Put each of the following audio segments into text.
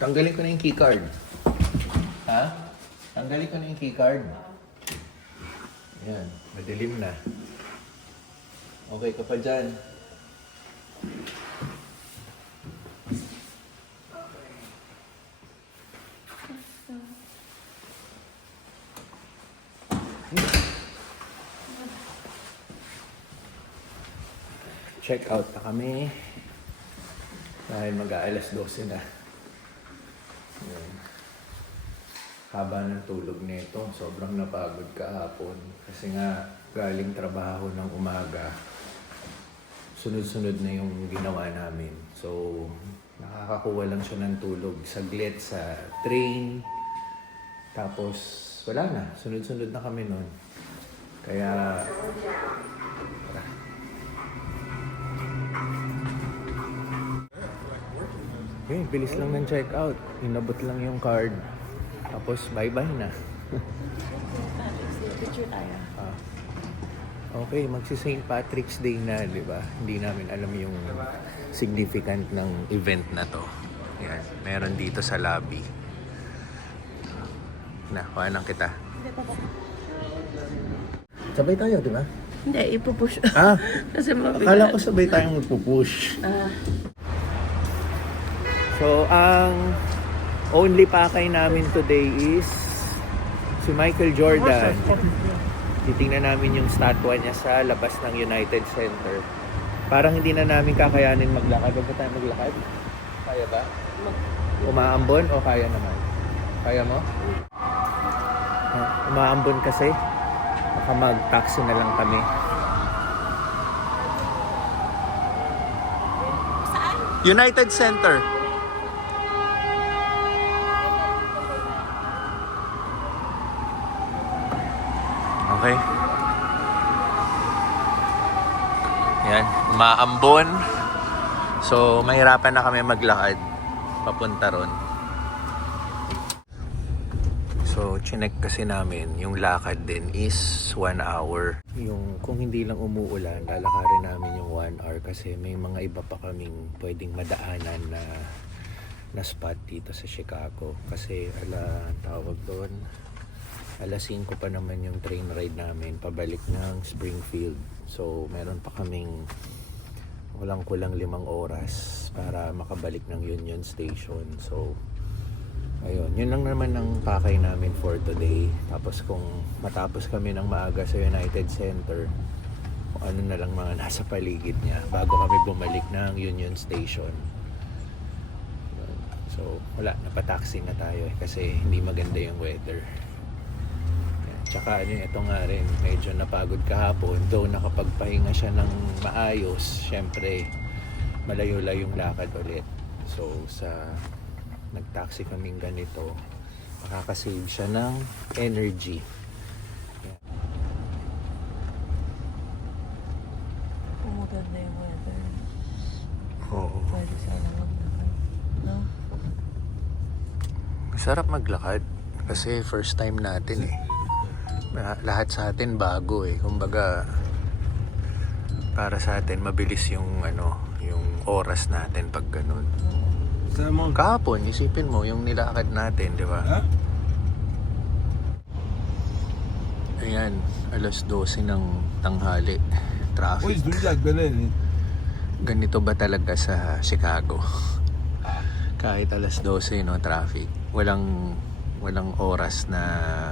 Tanggalin ko na yung keycard. Ha? Tanggalin ko na yung keycard. Yan, madilim na. Okay ka pa dyan. Check out na kami. Dahil mag-aalas 12 na. Ayan. Haba ng tulog nito. Sobrang napagod kahapon. Kasi nga, galing trabaho ng umaga. Sunod-sunod na yung ginawa namin. So, nakakakuha lang siya ng tulog. Saglit sa train. Tapos, wala na. Sunod-sunod na kami nun. Kaya, tara. Okay, bilis lang ng check-out. Inabot lang yung card. Tapos, bye-bye na. Picture tayo. Okay, magsi St. Patrick's Day na, di ba? Hindi namin alam yung significant ng event na to. Yan, meron dito sa lobby. Na, kuhanan kita. Sabay tayo, di ba? Hindi, ipupush. Ah, Kasi mabigat. akala ko sabay tayong magpupush. So, ang only pakay namin today is si Michael Jordan. Titingnan namin yung statwa niya sa labas ng United Center. Parang hindi na namin kakayanin maglakad. Huwag ba tayo maglakad? Kaya ba? Umaambon o kaya naman? Kaya mo? Umaambon kasi. Baka mag-taxi na lang kami. Saan? United Center. Okay. Yan, umaambon. So, mahirapan na kami maglakad papunta ron. So, chinek kasi namin, yung lakad din is 1 hour. Yung kung hindi lang umuulan, lalakarin namin yung 1 hour kasi may mga iba pa kaming pwedeng madaanan na spot dito sa Chicago. Kasi tawag doon, alas 5 pa naman yung train ride namin pabalik ng Springfield. So, meron pa kaming kulang 5 oras para makabalik ng Union Station. So, ayun. Yun lang naman ang pakay namin for today. Tapos kung matapos kami ng maaga sa United Center, kung ano na lang mga nasa paligid niya bago kami bumalik ng Union Station. So, wala. Napataxi na tayo kasi hindi maganda yung weather. Tsaka ito nga rin, medyo napagod kahapon. Though nakapagpahinga siya ng maayos, syempre malayo-layong lakad ulit. So sa nag-taxi kaming ganito, makakasave siya ng energy. Pumugad na yung weather. Oo. Pwede sana maglakad. No? Masarap maglakad kasi first time natin eh. Lahat sa atin bago eh. Kumbaga para sa atin mabilis yung yung oras natin pag ganun. Kahapon, isipin mo yung nilakad natin, di ba? Huh? Ayan, alas 12 ng tanghali. Traffic. Ganito ba talaga sa Chicago? Kahit alas 12 no, traffic. Walang oras na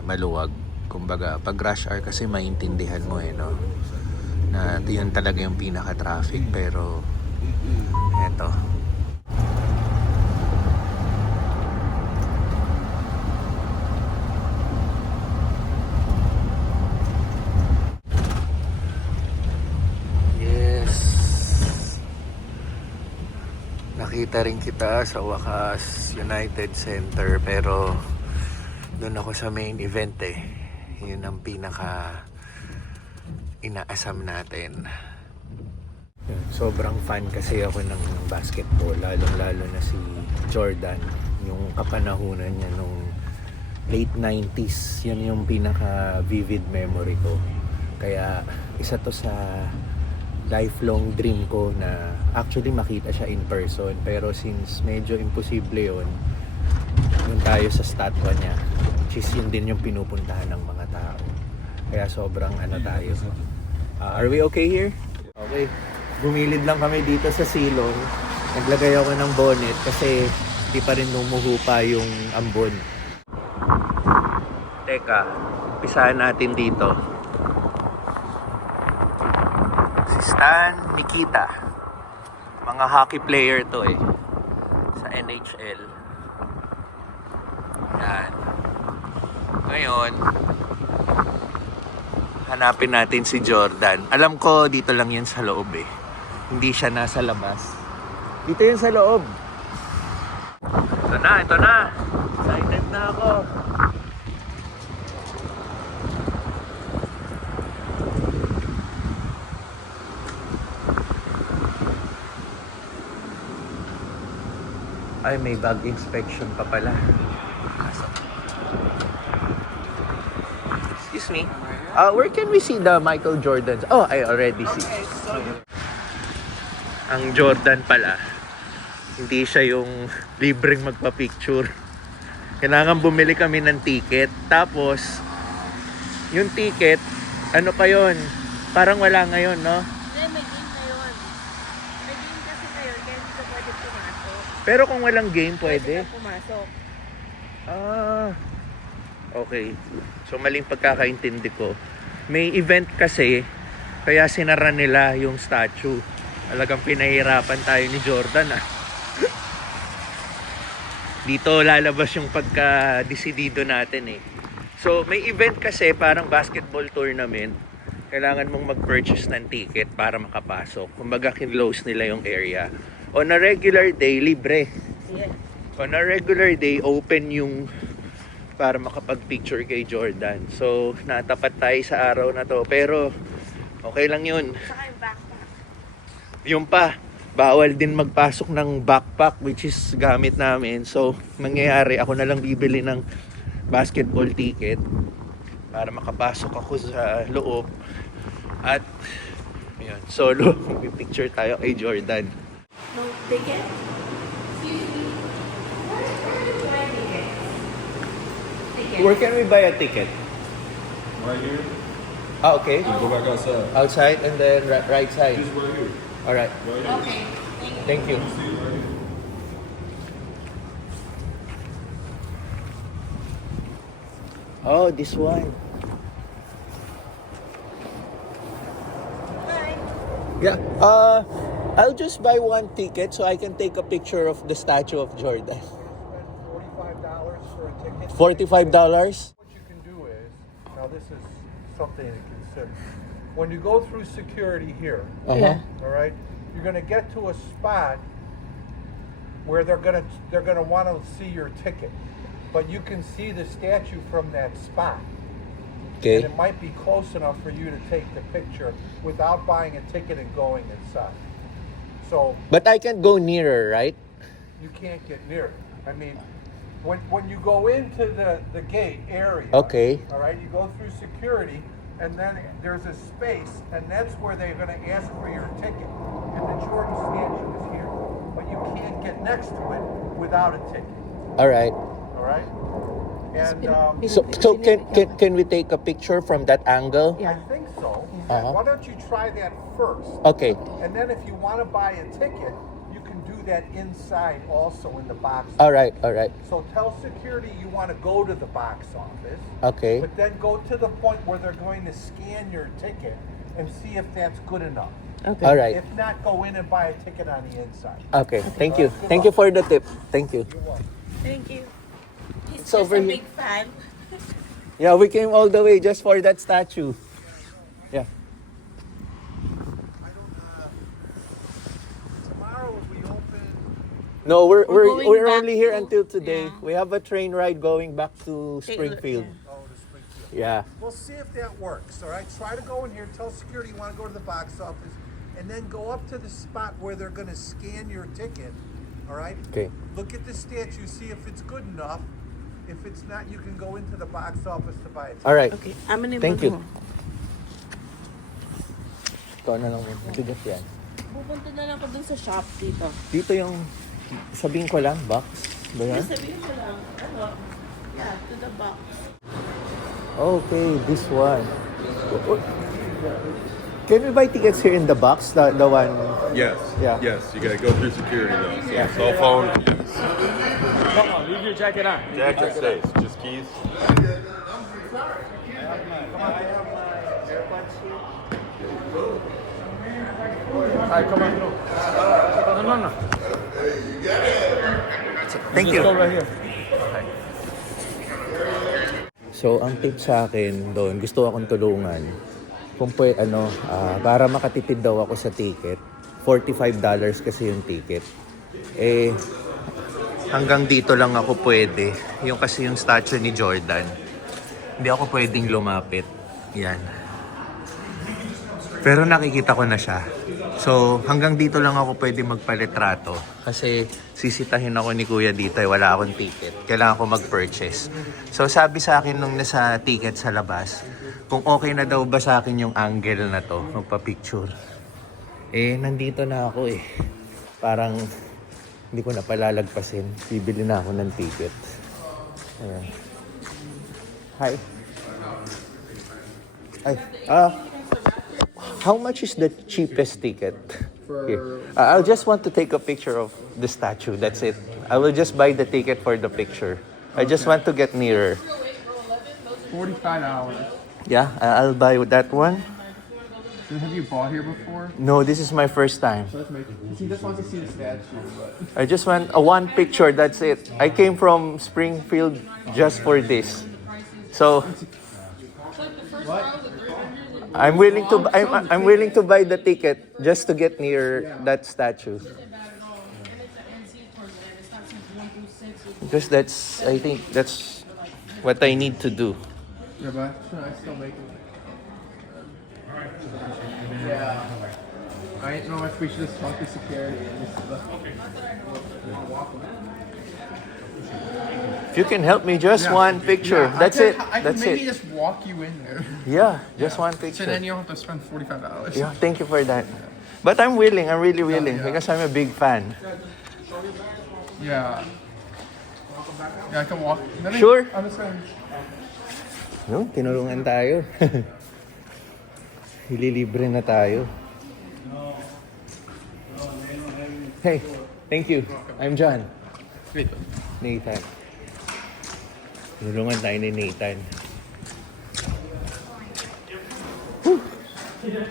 maluwag. Kumbaga, pag rush hour kasi maintindihan mo no? Na yun talaga yung pinaka-traffic. Pero, eto. Yes. Nakita rin kita sa wakas United Center. Pero, doon ako sa main event eh. Yun ang pinaka inaasam natin. Sobrang fan kasi ako ng basketball, lalong-lalo na si Jordan, yung kapanahunan niya nung late 90s. Yan yung pinaka vivid memory ko. Kaya isa to sa lifelong dream ko na actually makita siya in person, pero since medyo imposible yon, Doon tayo sa statwa niya. Which is yun din yung pinupuntahan ng mga tao. Kaya sobrang ano tayo. Are we okay here? Okay. Bumilid lang kami dito sa silong. Naglagay ako ng bonnet kasi di pa rin numuhupa yung ambon. Teka, umpisahan natin dito. Si Stan Nikita. Mga hockey player to eh. Sa NHL. Yan. Ngayon, hanapin natin si Jordan. Alam ko dito lang yun sa loob eh. Hindi siya nasa labas. Dito yun sa loob. Ito na, ito na. Excited na ako. Ay, may bag inspection pa pala. Excuse me. Where can we see the Michael Jordans? Oh, I already see. Ang Jordan pala, hindi siya yung libreng magpa-picture. Kailangan bumili kami ng ticket. Tapos, yung ticket, ano pa yun? Parang wala ngayon, no? Hindi, may game na yun. May game kasi ngayon, kaya hindi ka pwede pumasok. Pero kung walang game, pwede. Pwede ka pumasok. Ah, okay. So, maling pagkakaintindi ko. May event kasi, kaya sinara nila yung statue. Talagang pinahirapan tayo ni Jordan, ah. Dito lalabas yung pagka-desidido natin eh. So, may event kasi parang basketball tournament. Kailangan mong mag-purchase ng ticket para makapasok. Kumbaga, kinlose nila yung area. On a regular day, libre. Yeah. On a regular day, open yung para makapag-picture kay Jordan. So, natapat tayo sa araw na to. Pero, okay lang yun. Saka yung backpack. Yung pa, bawal din magpasok ng backpack which is gamit namin. So, mangyayari, ako na lang bibili ng basketball ticket para makapasok ako sa loob. At, yun, solo, picture tayo kay Jordan. No ticket? Excuse me. Where do you buy tickets? Ticket. Where can we buy a ticket? Right here. Ah, okay. Just go back outside. Outside and then right side. Just right here. Alright. Right here. Okay. Thank you. Thank you. See it right here. Oh, this one. Hi. Yeah. I'll just buy one ticket so I can take a picture of the statue of Jordan. $45 for a ticket. $45? What you can do is, now this is something to consider. When you go through security here, Uh-huh. all right, you're going to get to a spot where they're going to want to see your ticket, but you can see the statue from that spot. Okay. And it might be close enough for you to take the picture without buying a ticket and going inside. So But I can go nearer, right? you can't get near it. I mean, when you go into the gate area, Okay. all right, you go through security, and then there's a space, and that's where they're going to ask for your ticket. And the Jordan statue is here, but you can't get next to it without a ticket. All right. All right, and So can we take a picture from that angle? I think so. Uh-huh. Why don't you try that first? Okay. And then if you want to buy a ticket, you can do that inside also in the box. All right. All right. So tell security you want to go to the box office, Okay. but then go to the point where they're going to scan your ticket and see if that's good enough. Okay. All right. If not, go in and buy a ticket on the inside. Okay. Thank you. Thank you for the tip. Thank you. You're welcome. Thank you. He's It's just over a here. big fan. Yeah, we came all the way just for that statue. Yeah. Tomorrow if we open, No, We're going we're back only here to- until today. yeah. We have a train ride going back to Springfield. oh, to Springfield. Yeah. We'll see if that works. All right, try to go in here, tell security you want to go to the box office, and then go up to the spot where they're going to scan your ticket. All right. Okay. Look at the statue, see if it's good enough. If it's not, you can go into the box office to buy it. All right. Okay. Amin Thank you. Ito na lang muna. Bigat yan. Pupunta na lang ako dun sa shop dito. Dito yung, sabihin ko lang, box. Ba yan? Sabihin ko lang, ano, Yeah, to the box. Okay, this one. Can we buy tickets here in the box? The one. Yes. Yeah. Yes, you gotta go through security though. So cell phone. Yes. Come on, leave your jacket on. Jacket stays. Just keys. Alright, come on. No. Thank Just you. go right here. So, ang tip sa akin doon, gusto akong tulungan. Kung para makatipid daw ako sa ticket. $45 kasi yung ticket. Eh, hanggang dito lang ako pwede. Yung kasi yung statue ni Jordan. Hindi ako pwedeng lumapit. Yan. Pero nakikita ko na siya. So, hanggang dito lang ako pwede magpalitrato. Kasi sisitahin ako ni Kuya dito, wala akong ticket. Kailangan ko mag-purchase. So, sabi sa akin nung nasa ticket sa labas, kung okay na daw ba sa akin yung angle na to, magpa-picture. Eh, nandito na ako eh. Parang hindi ko na palalagpasin. Bibili na ako ng ticket. Ayan. Hi. Ay, how much is the cheapest ticket? Here. I'll just want to take a picture of the statue. That's it. I will just buy the ticket for the picture. I just want to get nearer. $45. Yeah, I'll buy that one. Have you bought here before? No, this is my first time. Let's make it. He just wants to see the statue, but I just want a one picture. That's it. I came from Springfield just for this. So I'm willing to buy the ticket just to get near that statue. Because I think that's what I need to do. yeah, but I still make it. Yeah. I don't know if we should just talk to security and just If you can help me, just one picture. That's it. I can That's maybe it. just walk you in there. Yeah, just one So then picture. you don't have to spend $45. Yeah, thank you for that. But I'm willing. I'm really willing because I'm a big fan. Yeah. Yeah, I can walk. Sure. I'm just gonna. No, tinulungan tayo. Ililibre na tayo. Hey, thank you. I'm John. Nathan. Tinulungan tayo ni Nathan. Whew. Thank you.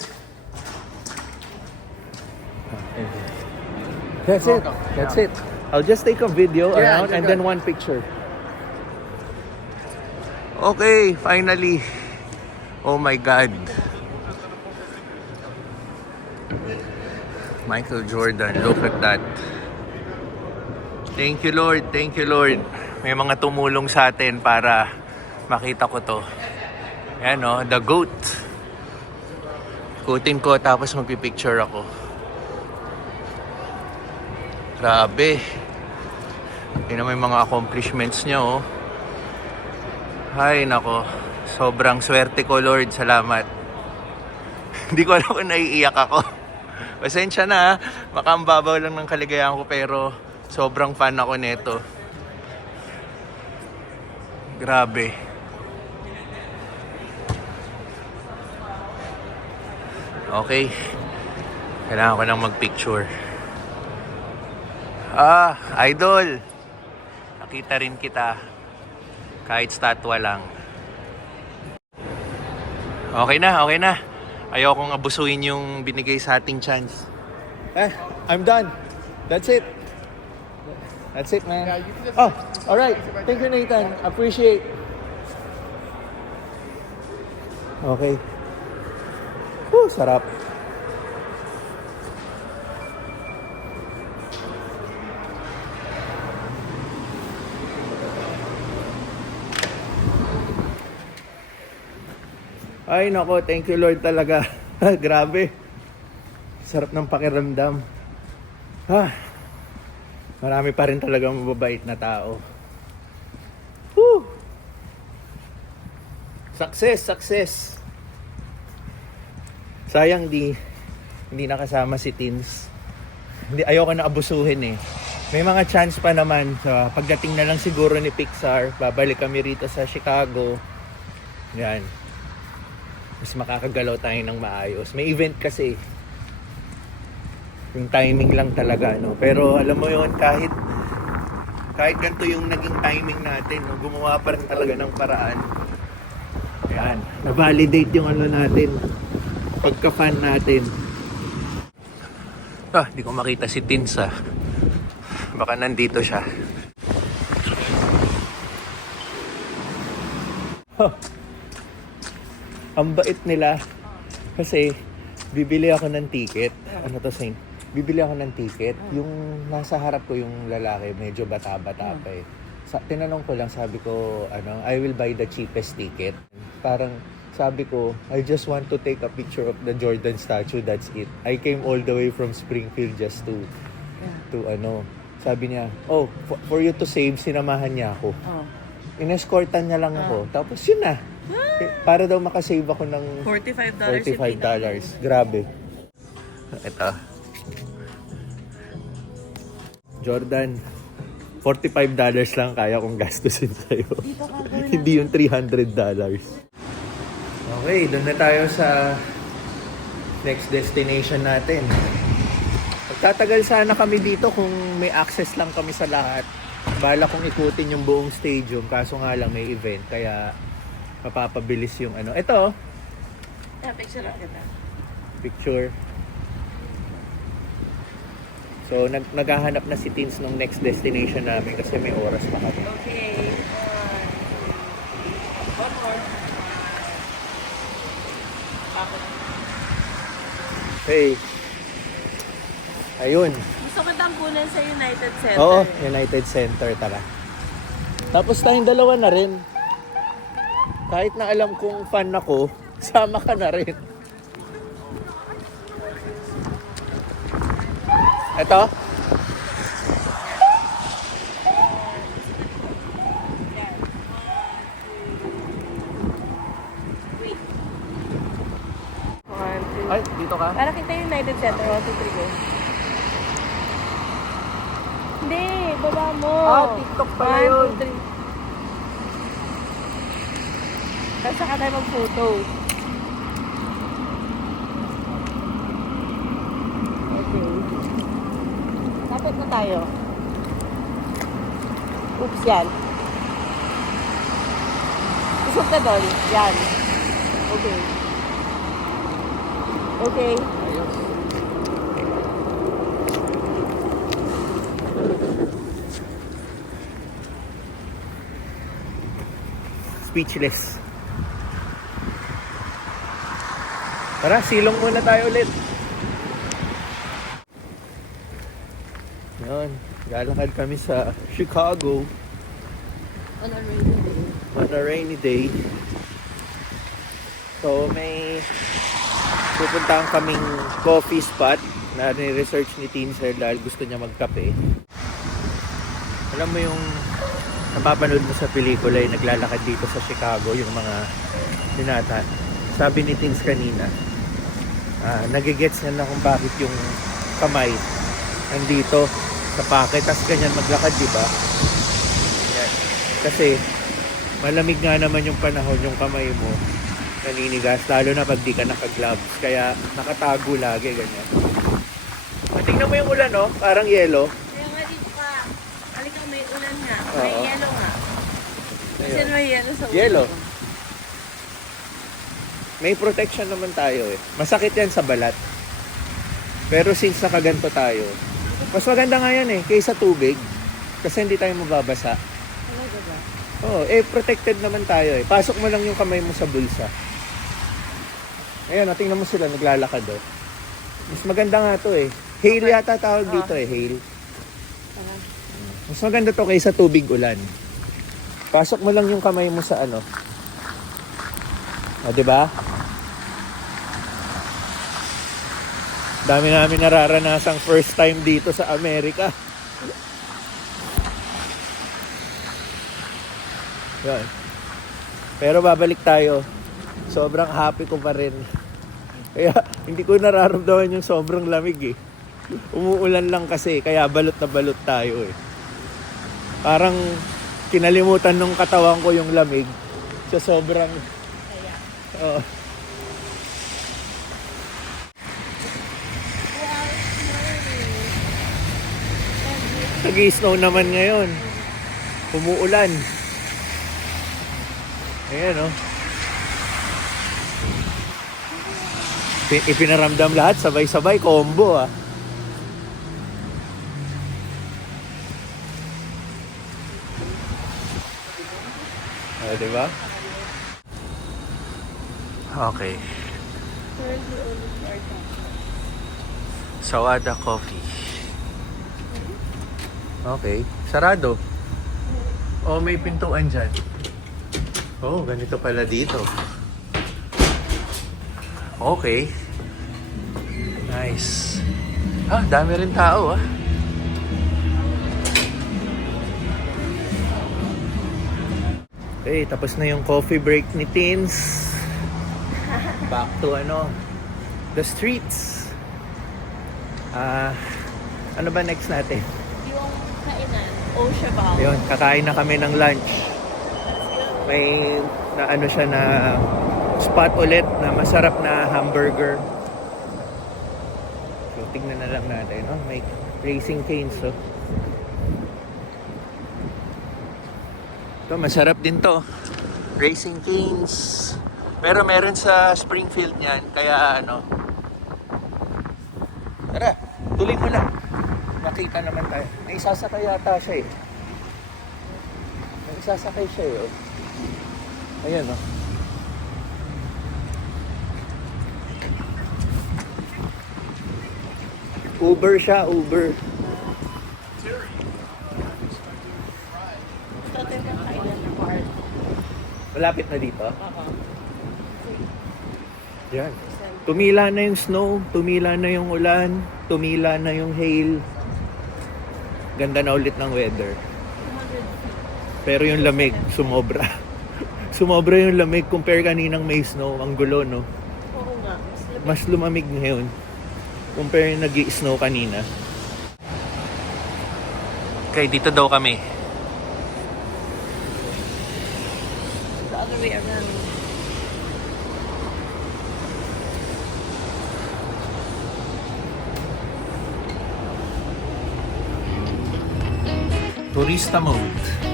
That's it. That's it. I'll just take a video around and then one picture. Okay, finally. Oh my God. Michael Jordan, look at that. Thank you, Lord. Thank you, Lord. May mga tumulong sa atin para makita ko to. Ayan o, the GOAT. Ikutin ko tapos magpipicture ako. Grabe. Yun na may mga accomplishments niya oh. Hay nako. Sobrang swerte ko, Lord. Salamat. Hindi ko alam kung naiiyak ako. Pasensya na, baka ang babaw lang ng kaligayahan ko pero sobrang fan ako nito. Grabe. Okay. Kailangan ko nang magpicture. Idol. Nakita rin kita. Kahit statwa lang. Okay na, okay na. Ayokong abusuin yung binigay sa ating chance. I'm done. That's it. That's it, man. Yeah, you can just. Oh, all right. Thank you, Nathan. Appreciate. Okay. Woo, sarap. Ay, nako. Thank you, Lord, talaga. Grabe. Sarap ng pakiramdam. Marami pa rin talagang mababait na tao. Woo! Success, success. Sayang hindi nakasama si Tins. Ayoko na abusuhin eh. may mga chance pa naman sa pagdating na lang siguro ni Pixar, babalik kami rito sa Chicago. Yan. Mas makakagalaw tayo ng maayos. May event kasi. Yung timing lang talaga, no? Pero alam mo yon, kahit ganito yung naging timing natin, no? Gumawa pa rin talaga ng paraan. Yan. Na-validate yung ano natin. Pagka-fan natin. Di ko makita si Tinsa. Baka nandito siya. Ang bait nila. Kasi, bibili ako ng ticket. Ano to, Saint? Bibili ako ng ticket. Yung nasa harap ko yung lalaki, medyo bata-bata pa eh. Tinanong ko lang, sabi ko, I will buy the cheapest ticket. Parang, sabi ko, I just want to take a picture of the Jordan statue, that's it. I came all the way from Springfield just to sabi niya, for you to save, sinamahan niya ako. Inescortan niya lang ako. Tapos yun na. Para daw makasave ako ng $45. Grabe. Ito. Jordan, $45 lang kaya kong gastusin sa'yo. Hindi yung $300. Okay, doon na tayo sa next destination natin. Magtatagal sana kami dito kung may access lang kami sa lahat. Bala kong ikutin yung buong stadium, kaso nga lang may event, kaya mapapabilis yung ano. Ito, Picture lang kita. picture. So, naghahanap na si Teens ng next destination namin kasi may oras pa kami. Okay. One more. Hey. Ayun. Gusto ko tampunan sa United Center. Oo, United Center, tara. Tapos tayong dalawa na rin. Kahit na alam kong fan ako, sama ka na rin. Ito? One, two. Ay, dito ka? Para kita yung United Center. 1, 2, 3, go. Hindi, baba mo. TikTok pala yun. 1, 2, 3. Tapos saka tayo mag-photo. Okay. Lapit na tayo. Oops, yan. Usok ka doon. Yan. Okay. Okay. Speechless. Tara, silong muna tayo ulit. Yun, lalakad kami sa Chicago On a rainy day. on a rainy day. So, may pupuntahan kaming coffee spot na ni-research ni Tinsel dahil gusto niya magkape. Alam mo yung napapanood mo sa pelikula yung naglalakad dito sa Chicago, yung mga binata. Sabi ni Tins kanina, nagigets na kung bakit yung kamay nandito sa pocket, tas ganyan maglakad, di ba? Yan. Kasi malamig nga naman yung panahon, yung kamay mo naninigas, lalo na pag di ka naka-gloves, kaya nakatago lagi, ganyan. Tingnan mo yung ulan, no? Parang yellow. Kaya nga dito ka. Halika, may ulan nga. May Oo. yellow nga. Kasi Ayun. may yellow sa ulo. Yellow. May protection naman tayo eh. Masakit yan sa balat. Pero since nakaganto tayo, mas maganda nga yan eh, kaysa tubig. Kasi hindi tayo mababasa. Talaga ba? Oo, protected naman tayo eh. Pasok mo lang yung kamay mo sa bulsa. Ayan, tingnan mo sila, naglalakad oh. Mas maganda nga to eh. Hail yata tawag dito eh, hail. Mas maganda to kaysa tubig ulan. Pasok mo lang yung kamay mo sa ano. O, diba? Dami namin nararanasang first time dito sa Amerika. Yan. Pero babalik tayo. Sobrang happy ko pa rin. Kaya hindi ko nararamdaman yung sobrang lamig eh. Umuulan lang kasi, kaya balot na balot tayo eh. Parang kinalimutan nung katawan ko yung lamig sa sobrang... Kaya. Oh. Nag-i-snow naman ngayon. Umuulan. Ayan oh. Ipinaramdam lahat, sabay-sabay, combo ah. Diba? Okay. Currently only for our Sawada Coffee. Okay. Sarado. Oh, may pintuan dyan. Oh, ganito pala dito. Okay. Nice. Ah, dami rin tao ah. Okay, tapos na yung coffee break ni Teens. Back to the streets. Ano ba next natin? Yung kainan, Osha Bao. Ayun, kakain na kami ng lunch. May siya na spot ulit na masarap na hamburger. So, tignan na lang natin. Oh, may Raising Cane's. Oh. Ito, masarap din to. Raising Cane's. Pero meron sa Springfield niyan. Kaya tara, tuloy mo lang. Makita naman tayo. May isasakay yata siya eh. May isasakay siya eh. Oh. Ayan oh. Uber siya, Uber. Gusto natin kakain ng bar. Malapit na dito. Oo. Yan. Tumila na yung snow, tumila na yung ulan, tumila na yung hail. Ganda na ulit ng weather. 200 feet. Pero yung lamig, sumobra. Sumobra yung lamig compare kaninang may snow. Ang gulo, no? Oo nga. Mas lumamig ngayon compare yung nag-i-snow kanina. Okay, dito daw kami. The other way around. Turista mode.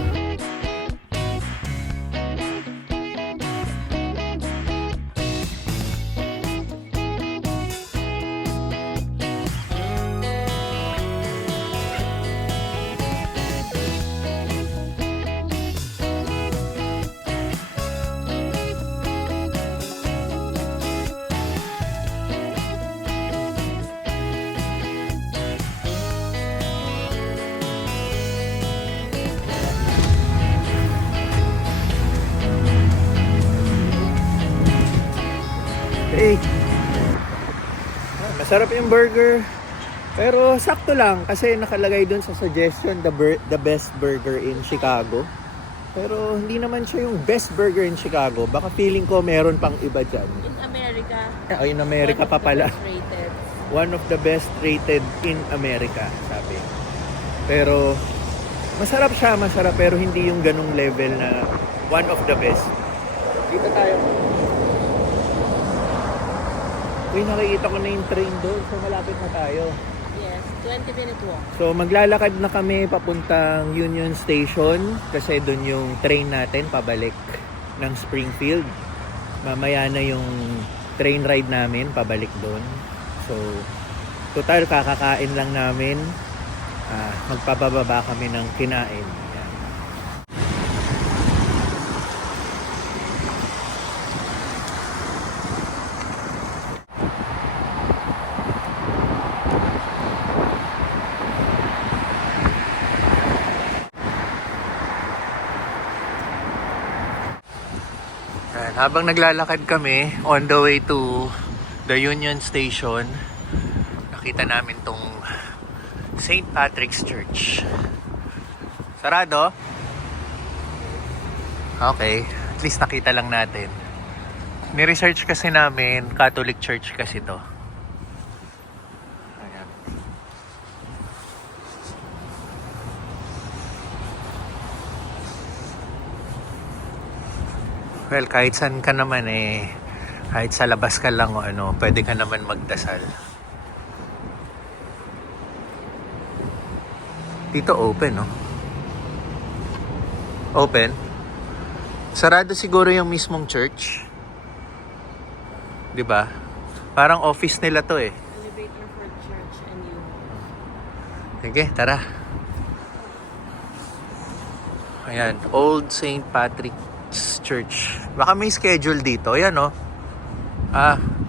Hey. Masarap yung burger. Pero sakto lang kasi nakalagay dun sa suggestion the best burger in Chicago. Pero hindi naman siya yung best burger in Chicago. Baka feeling ko meron pang iba dyan. In America. In America pa pala. Rated. One of the best rated in America, sabi. Pero masarap siya, masarap. Pero hindi yung ganong level na one of the best. Dito tayo. Uy, nakikita ko na yung train doon. So, malapit na tayo. Yes, 20-minute walk. So, maglalakad na kami papuntang Union Station kasi doon yung train natin pabalik ng Springfield. Mamaya na yung train ride namin pabalik doon. So, total kakakain lang namin. Magpababa kami ng kinain. Yan. Habang naglalakad kami on the way to the Union Station, nakita namin tong St. Patrick's Church. Sarado? Okay, at least nakita lang natin. Ni-research kasi namin, Catholic Church kasi to. Ayan. Well, kahit saan ka naman kahit sa labas ka lang o ano, pwede ka naman magdasal. Dito open, no? Open? Sarado siguro yung mismong church. 'Di ba? Parang office nila to Elevator for church and you. Sige, tara. Ayan, Old St. Patrick's Church. Baka may schedule dito. Ayan, no?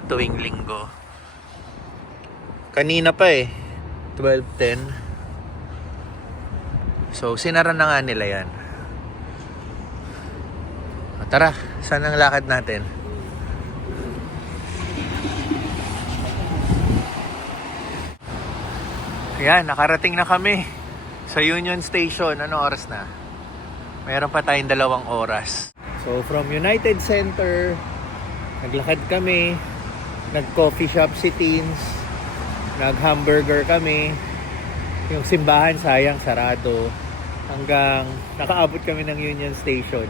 Tuwing linggo. Kanina pa 12:10. So, sinara na nga nila yan. Tara, saan ang lakad natin? Ayan, nakarating na kami sa Union Station. Ano oras na? Mayroon pa tayong 2 oras. So, from United Center, naglakad kami, nag-coffee shop si Teens, nag-hamburger kami, yung simbahan sayang sarado, hanggang nakaabot kami ng Union Station.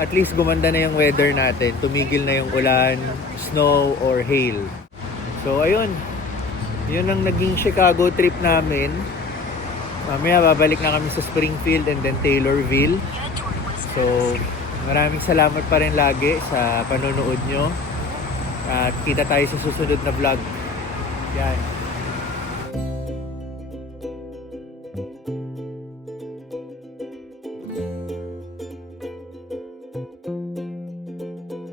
At least gumanda na yung weather natin, tumigil na yung ulan, snow or hail. So ayun, yun ang naging Chicago trip namin. Mamaya babalik na kami sa Springfield and then Taylorville. So maraming salamat pa rin lagi sa panonood nyo. At kita tayo sa susunod na vlog. Yan.